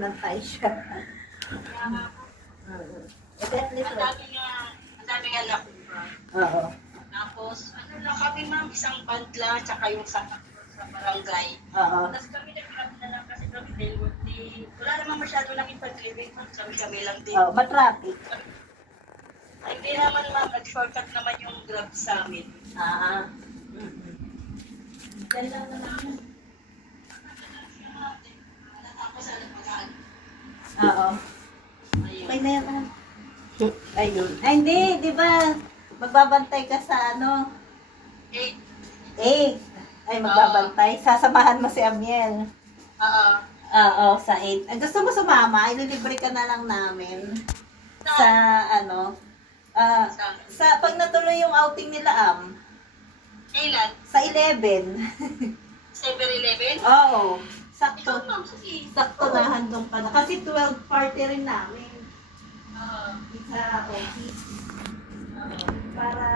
pinantay siya. Ang dami nga nakuha. Oo. Tapos, ano lang kami ma'am, isang band lang, tsaka yung sa barangay. Oo. Tapos kami nag-grab na lang kasi kami wala naman masyado nang ipag-living, kami lang din. Oh, matraffic. Ay, hindi naman ma'am, nag-shortcut naman yung grab sa amin. Ah. Yan lang naman. Tapos ano pagkaan? Oo. Okay na yan. Ayun. Ay, hindi. Di ba? Magbabantay ka sa ano? 8. 8. Ay, magbabantay. Sasamahan mo si Amiel. Oo. Oo, sa 8. Gusto mo sumama? Ililibre ka na lang namin. Sa ano? Pag natuloy yung outing nila, Kailan? sa 11. 7-Eleven? Oo. Sakto. Ikaw ma'am, sige. Sakto na handong ka na. Kasi 12 party rin namin. Oo. Sa office. Para